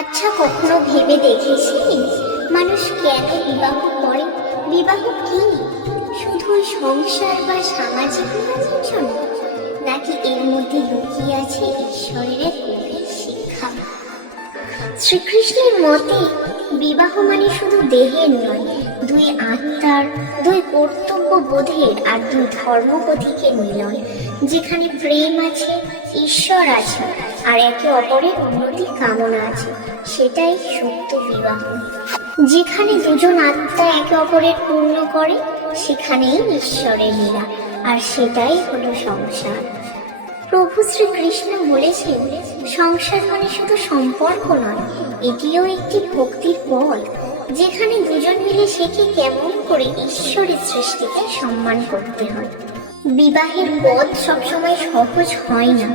আচ্ছা, কখনো ভেবে দেখেছিস মানুষ কেন বিবাহ করে? বিবাহ কি শুধু সংসার বা সামাজিক নিয়মের জন্য, নাকি এর মধ্যে লুকিয়ে আছে ঈশ্বরের এক গভীর শিক্ষা? শ্রীকৃষ্ণের মতে বিবাহ মানে শুধু দেহের নয়, দুই আত্মার, দুই কর্তব্য বোধের আর দুই ধর্মপথিকের মিলন। যেখানে প্রেম আছে, ঈশ্বর আছে, আর একে অপরের উন্নতির কামনা আছে, সেটাই সত্য বিবাহ। যেখানে দুজন আত্মা একে অপরের পূর্ণ করে, সেখানেই ঈশ্বরের লীলা, আর সেটাই হলো সংসার। প্রভু শ্রীকৃষ্ণ বলেছেন, সংসার মানে শুধু সম্পর্ক নয়, এটিও একটি ভক্তির পথ, যেখানে দুজন মিলে শেখে কেমন করে ঈশ্বরের সৃষ্টিকে সম্মান করতে হয়। বিবাহের পথ সবসময় সহজ হয় না।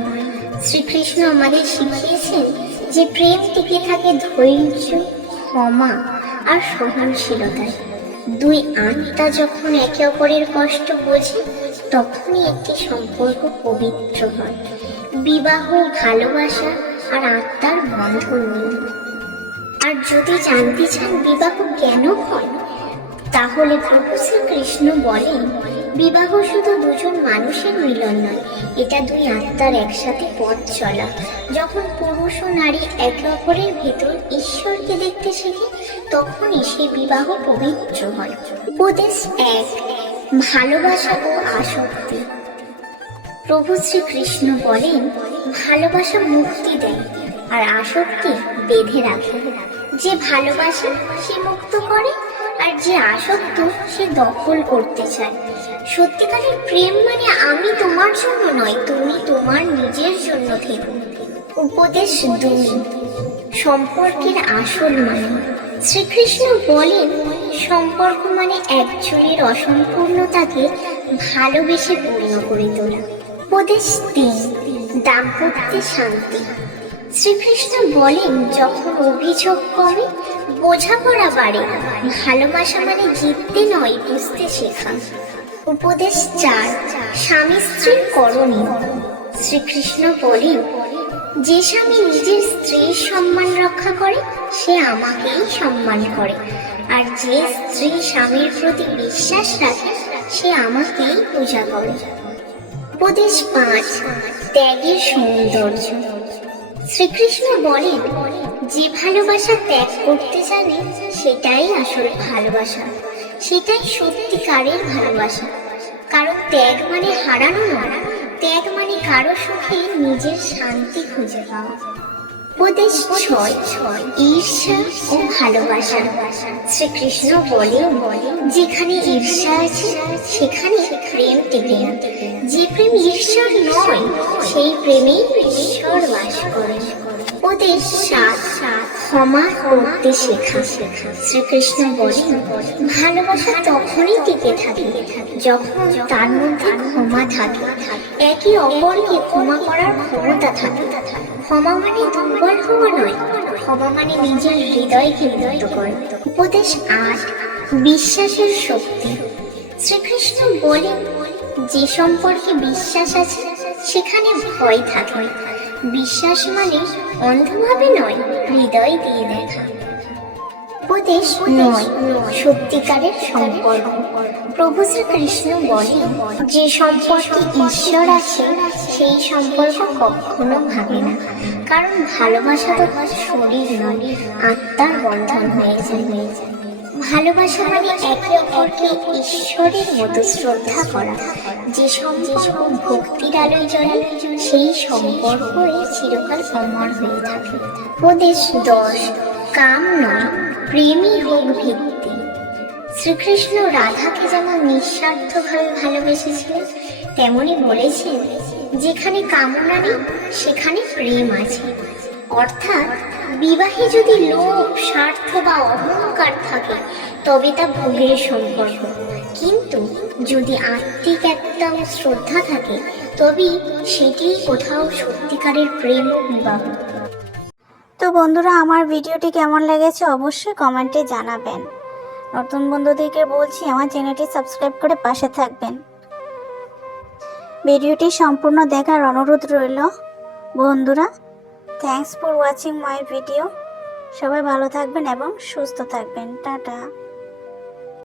শ্রীকৃষ্ণ আমাদের শিখিয়েছেন যে প্রেম টিকে থাকে ধৈর্য, ক্ষমা আর সহনশীলতায়। দুই আত্মা যখন একে অপরের কষ্ট বোঝে, তখনই একটি সম্পর্ক পবিত্র হয়। বিবাহ ভালোবাসা আর আত্মার বন্ধন নিয়ে। আর যদি জানতে চান বিবাহ কেন হয়, তাহলে প্রভু শ্রীকৃষ্ণ বলেন, বিবাহ শুধু দুজন মানুষের মিলন নয়, এটা দুই আত্মার একসাথে পথ চলা। যখন পুরুষ ও নারী একে অপরের ভেতর ঈশ্বরকে দেখতে শেখে, তখনই সেই বিবাহ পবিত্র হয়। উপদেশ 1, ভালোবাসা ও আসক্তি। প্রভু শ্রীকৃষ্ণ বলেন, ভালোবাসা মুক্তি দেয় আর আসক্তি বেঁধে রাখে। যে ভালোবাসে সে মুক্ত করে, আর যে আসক্ত সে দখল করতে চায়। সত্যিকারের প্রেম মানে আমি তোমার জন্য নয়, তুমি তোমার নিজের জন্য থেকো। উপদেশ 2, সম্পর্কের আসল মানে। শ্রীকৃষ্ণ বলেন, সম্পর্ক মানে একজনের অসম্পূর্ণতাকে ভালোবেসে পূর্ণ করে তোলা। উপদেশ 3, দাম্পত্যে শান্তি। শ্রীকৃষ্ণ বলেন, যখন অভিযোগ কমে, বোঝাপড়া বাড়ে। ভালোবাসা মানে জিততে নয়, বুঝতে শেখা। উপদেশ 4, স্বামী স্ত্রীর করণীয়। শ্রীকৃষ্ণ বলেন, যে স্বামী নিজের স্ত্রীর সম্মান রক্ষা করে, সে আমাকেই সম্মান করে, আর যে স্ত্রী স্বামীর প্রতি বিশ্বাস রাখে, সে আমাকেই পূজা করে। উপদেশ 5, ত্যাগের সৌন্দর্য। শ্রীকৃষ্ণ বলেন, যে ভালোবাসা ত্যাগ করতে জানে, সেটাই আসল ভালোবাসা, সেটাই সত্যিকারের ভালোবাসা। কারণ ত্যাগ মানে হারানো নয়, ত্যাগ মানে কারো সুখে নিজের শান্তি খুঁজে পাওয়া। উপদেশ 6, ঈর্ষা ও ভালোবাসা। শ্রীকৃষ্ণ বলেন, যেখানে ঈর্ষা আছে, সেখানে প্রেম টেকে না। যে প্রেম ঈশ্বর নয়, সেই প্রেমেই ঈশ্বর বাস করে। উপদেশ 7, ক্ষমা করতে শেখা। শ্রীকৃষ্ণ বলেন, ভালোবাসা তখনই টিকে থাকে যখন তার মধ্যে ক্ষমা থাকে, একে অপরকে ক্ষমা করার ক্ষমতা থাকে। ক্ষমা মানে দুর্বল হওয়া নয়, ক্ষমা মানে নিজের হৃদয়কে মুক্ত করে। উপদেশ 8, বিশ্বাসের শক্তি। শ্রীকৃষ্ণ বলেন, যে সম্পর্কে বিশ্বাস আছে, সেখানে ভয় থাকে। বিশ্বাস মানে অন্ধভাবে নয়, হৃদয় দিয়ে দেখা। উপদেশ 9, সত্যিকারের সম্পর্ক। প্রভু শ্রীকৃষ্ণ বলেন, যে সম্পর্কে ঈশ্বর আছে, সেই সম্পর্ক কখনো ভাঙে না। কারণ ভালোবাসা তো শরীর নয়, আত্মার বন্ধন হয়ে যায়। ভালোবাসা মানে একে অপরকে ঈশ্বরের মতো শ্রদ্ধা করা। যে সম্পর্ক ভক্তির আলোয় জ্বলে, সেই সম্পর্ক চিরকাল অমর হয়ে থাকে। উপদেশ 10, কাম নয়, প্রেমই হোক ভিত্তি। শ্রীকৃষ্ণ রাধাকে যেমন নিঃস্বার্থভাবে ভালোবেসেছিলেন, তেমনি বলেছেন, যেখানে কামনা নেই, সেখানে প্রেম আছে। অর্থাৎ বিবাহে যদি লোভ, স্বার্থ বা অহংকার থাকে, তবে তা ভোগের সম্পর্ক। কিন্তু যদি আত্মিক একটা শ্রদ্ধা থাকে, তবেই সেটি কোথাও সত্যিকারের প্রেম ও বিবাহ। তো বন্ধুরা, আমার ভিডিওটি কেমন লেগেছে অবশ্যই কমেন্টে জানাবেন। নতুন বন্ধুদেরকে বলছি, আমার চ্যানেলটি সাবস্ক্রাইব করে পাশে থাকবেন। ভিডিওটি সম্পূর্ণ দেখার অনুরোধ রইল বন্ধুরা। Thanks for watching my video. সবাই ভালো থাকবেন এবং সুস্থ থাকবেন। টাটা।